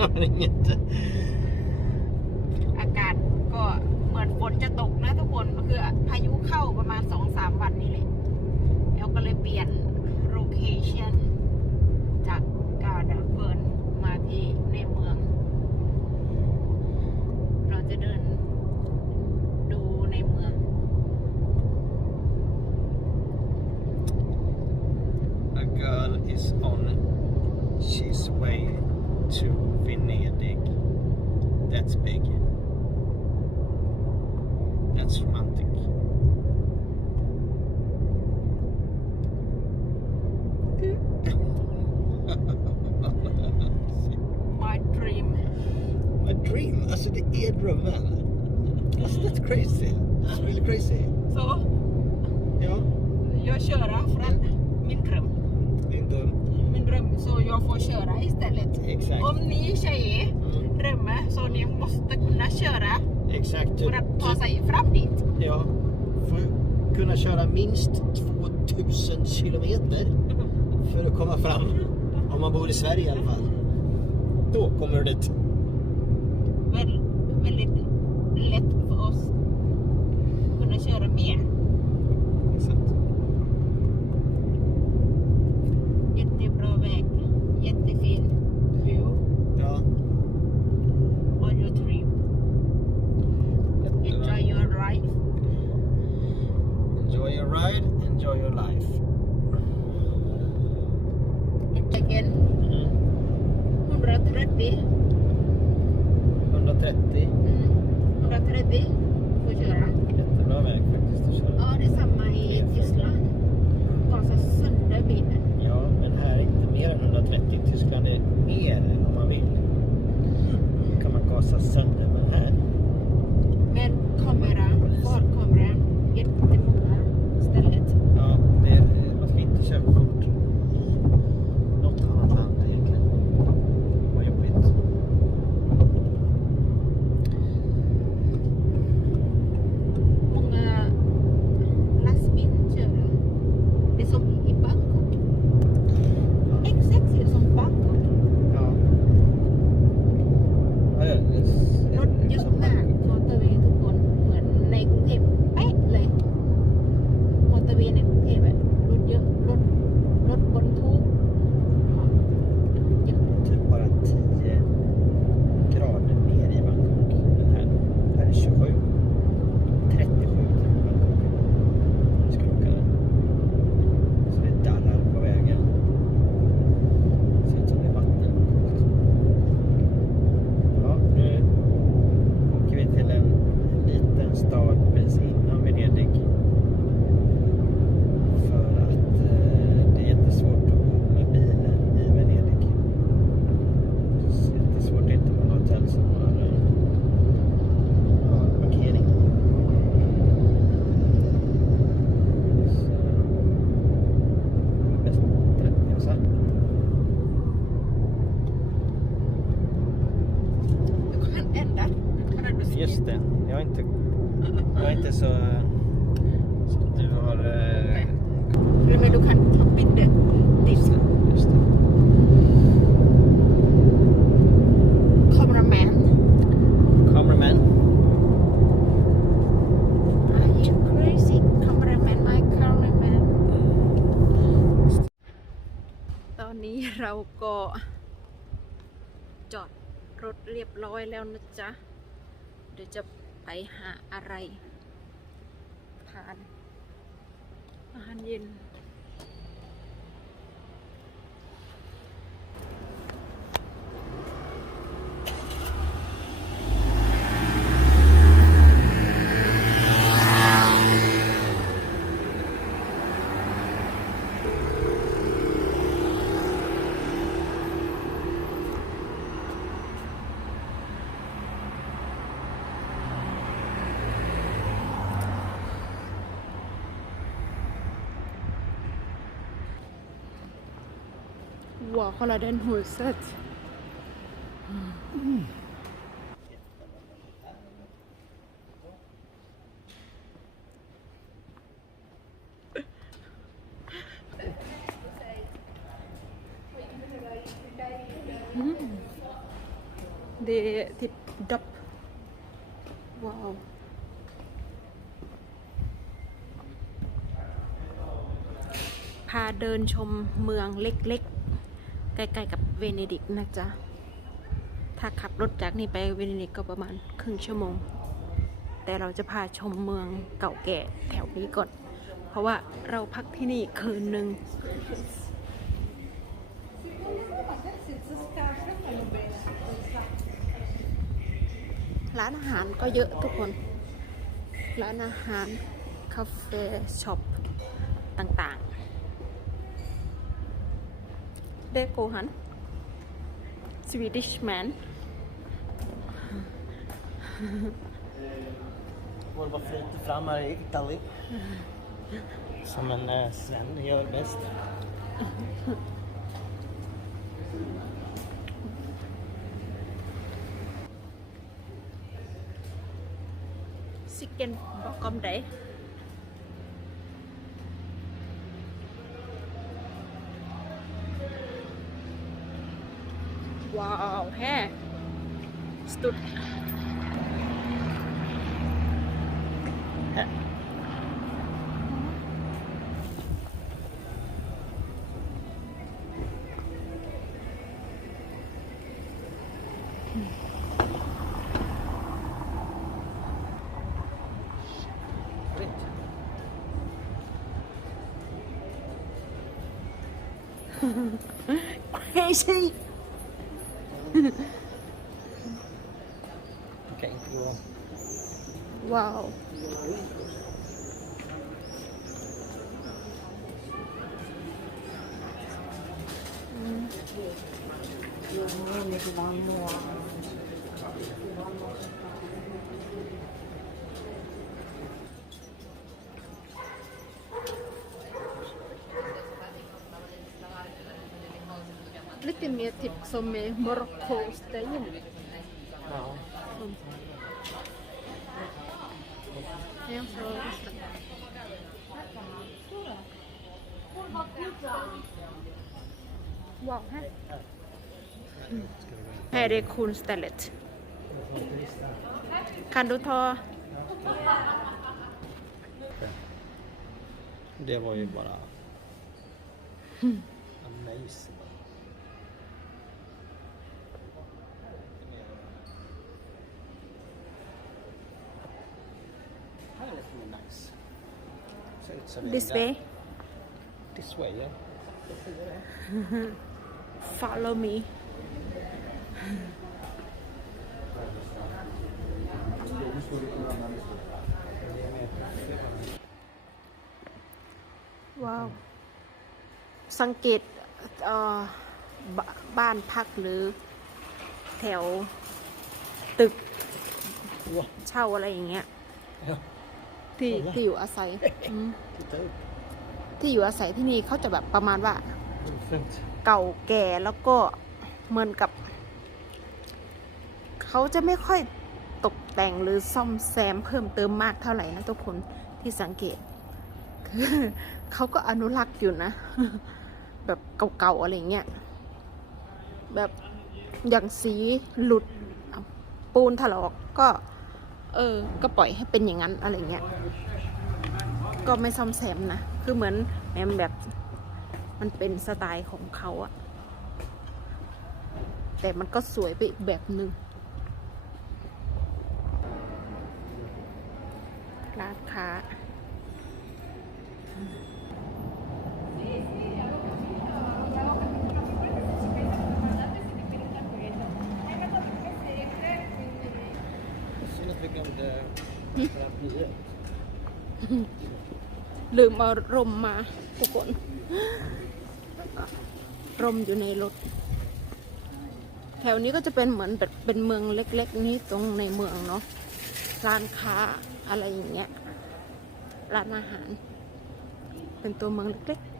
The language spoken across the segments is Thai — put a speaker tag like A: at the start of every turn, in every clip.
A: 我理解。
B: Så.
A: Ja.
B: Jag köra från min dröm.
A: Din dröm.
B: Min dröm, så jag får köra istället.
A: Exakt.
B: Om ni tjejer
A: mm.
B: drömmer så ni måste kunna köra
A: Exakt.
B: för att ta typ- sig fram dit.
A: Ja. För att kunna köra minst 2000 kilometer för att komma fram. Om man bor i Sverige i alla fall. Då kommer du dit.
B: Väl, väldigt lätt
A: Så
B: du
A: har... Eh...
B: Eller men du kan
A: ta
B: bildet
A: dit. Just det.
B: Kameraman.
A: Kameraman.
B: Are you crazy? Kameraman, my cameraman. ตอนนี้เราก็จอดรถเรียบร้อยแล้วนะจ๊ะ เดี๋ยวจะไปหาอะไราร อาหารเย็น wow, kolla den huset. Mm. Mm. Det är typ dopp. Wow. Mm. พาเดินชมเมืองเล็กๆ ใกล้ๆกับเวเนดิกนะจ๊ะ ถ้าขับรถจากนี่ไปเวเนดิกก็ประมาณครึ่งชั่วโมง แต่เราจะพาชมเมืองเก่าแก่แถวนี้ก่อน เพราะว่าเราพักที่นี่คืนหนึ่งร้านอาหารก็เยอะทุกคน ร้านอาหาร คาเฟ่ช็อปต่าง birthday Kohan. Swedish man.
A: Går bara flyter fram här i Italien Som en eh, sven gör
B: Wow, hair. Stood. Crazy. Lite mer typ som i Marocko-stilen.
A: Ja.
B: Ja, så Wow,
A: huh?
B: Här är kornstället. Kan du ta?
A: Det var ju bara mm. amazing.
B: This way?
A: This way, yeah.
B: Follow me. สังเกตเอ่อบ้าบ้านพักหรือแถวตึก
A: Wow.
B: เช่าอะไรอย่างเงี้ย
A: Ja,
B: ที่
A: โอ้โห
B: ที่อยู่อาศัยอืม
A: titta upp.
B: ที่อยู่อาศัยที่นี่เขาจะแบบประมาณว่า
A: Det är fint.
B: เก่าแก่แล้วก็เหมือนกับ เขาจะไม่ค่อยตกแต่งหรือซ่อมแซมเพิ่มเติมมากเท่าไหร่นะทุกคนที่สังเกตคือ เขาก็อนุรักษ์อยู่นะ แบบเก่าๆอะไรเงี้ย แบบอย่างสีหลุดปูนถลอกก็ เออ ก็ปล่อยให้เป็นอย่างนั้นอะไรเงี้ย ก็ไม่ซ่อมแซมนะ คือเหมือนแอมแบบมันเป็นสไตล์ของเขาอะแต่มันก็สวยไปอีกแบบหนึ่งร้านค้า ลืมเอาร่มมาทุกคนร่มอยู่ในรถ แถวนี้ก็จะเป็นเหมือนแบบเป็นเมืองเล็ก ๆ นี้ตรงในเมืองเนาะร้านค้าอะไรอย่างเงี้ยร้านอาหาร เป็นตัวเมืองเล็กโ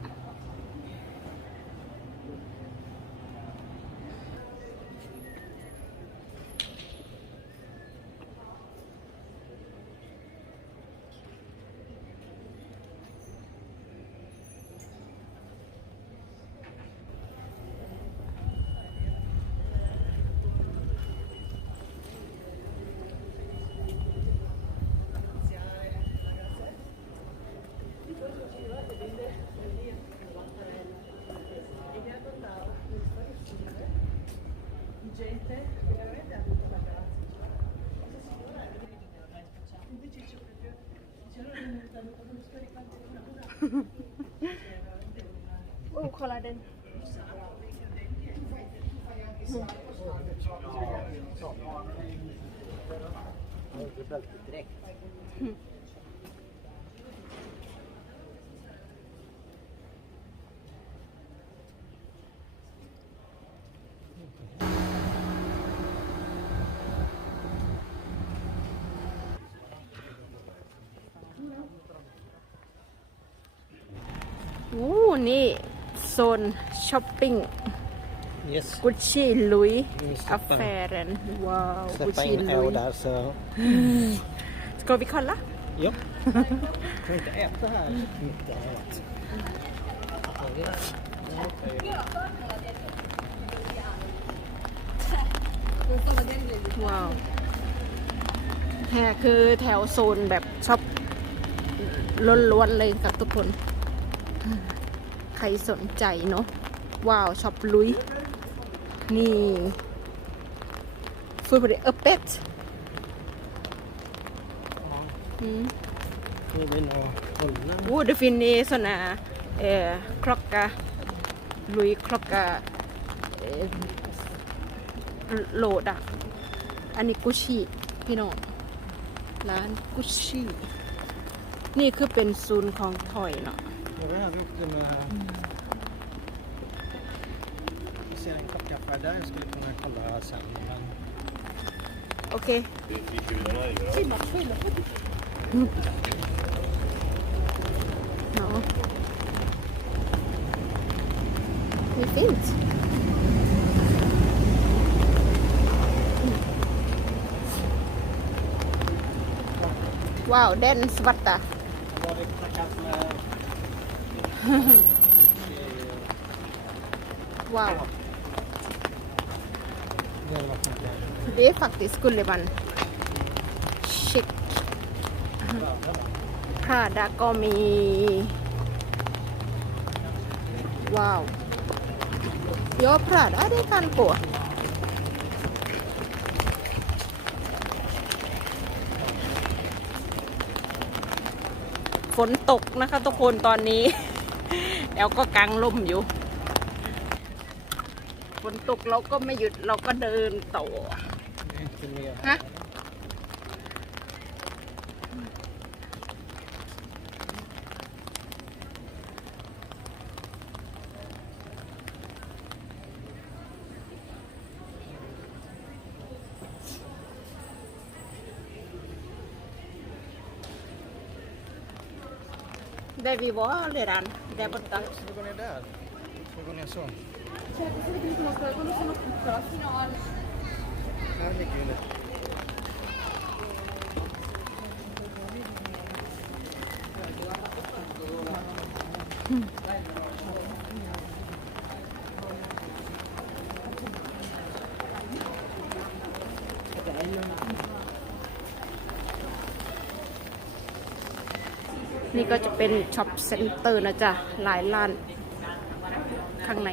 B: oh, kolla den. Mm. Mm. น
A: direkt.
B: โอ้นี่โซนช้อปปิ้ง
A: Yes.
B: กุชชี่ลุย
A: มี
B: อัฟ
A: släppa
B: แฟร์นว้าวกุช
A: Släppa
B: ชี่
A: in
B: ลุย
A: L där så...
B: Ska vi kolla?
A: Ja. Kan inte äta här mitt i allt.
B: ว้าวแห่คือแถวโซนแบบช็อปล้วนๆเลยค่ะทุกคนใค รสนใจเนาะว้าวช็อปลุย นี่ฟูดบริเออเป็ดอืม
A: Nu vill nog hålla.
B: โอ้เดฟินนี่ส่วนอะเอ่อครอกกะลุยครอกกะเอ่อโหลดอะอันนี้กุชิพี่น้องร้านกุชินี่คือเป็นศูนย์ของถอยเนาะ
A: Jag har inte, vi med... Vi ser en klockaffär där jag skulle kunna kolla sen.
B: Okej. Okay. Mm. Ja. Det är fint. Wow, den svarta. ว้าว
A: Det var knackat.
B: Det är faktiskt Gullivan. Chic. Prada ก็มี ว้าว Ja, Prada det kan gå. ฝนตกนะคะทุกคนตอนนี้ เราก็กางล่มอยู่ฝนตกเราก็ไม่หยุดเราก็เดินต่อฮะ
A: ได้วีวอเลยดัน ব্যাপারটা এটা
B: นี่ก็จะเป็นช็อปเซ็นเตอร์นะจ๊ะ หลายร้าน ข้างใน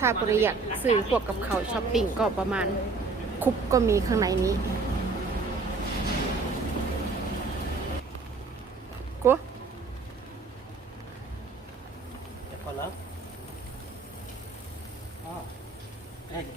B: ถ้าบริยากซื้อพวกกับเขาช้อปปิ้งก็ประมาณ คุปก็มีข้างในนี้กัว
A: Jag kollar. Ah, ägg.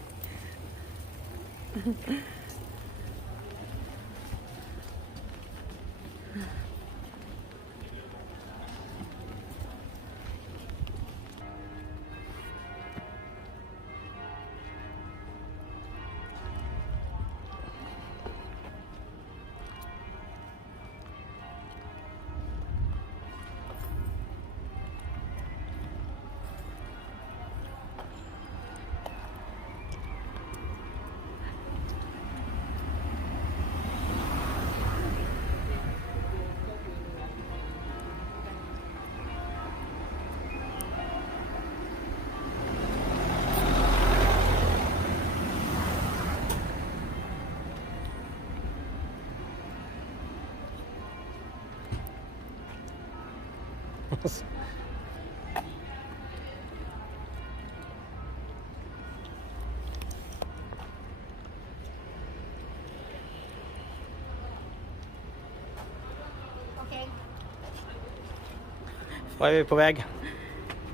A: Var är vi på väg?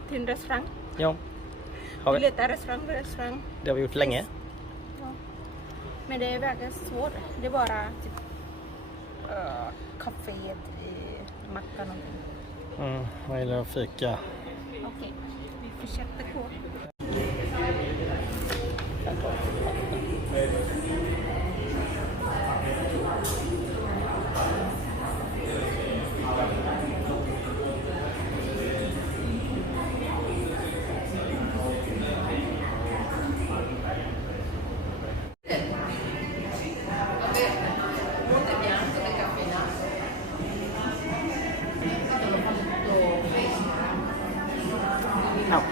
B: Till en restaurang.
A: Ja. Har
B: vi?
A: vi
B: letar restaurang på restaurang.
A: Det har vi gjort länge.
B: Ja. Men det är väldigt svårt. Det är bara typ uh, kaféet i mackan och
A: Mm, jag gillar att fika.
B: Okej, vi fortsätter
A: på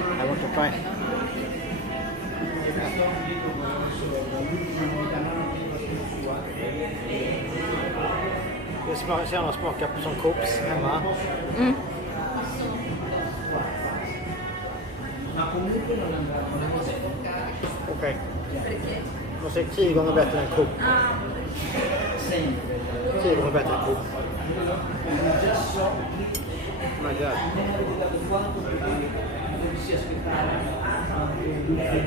A: I want to try. Det smakar, känner att smaka som Coops hemma.
B: Mm.
A: Okej. Måste säga tio gånger bättre än Coop. Tio gånger bättre än Coop. My God just because I'm without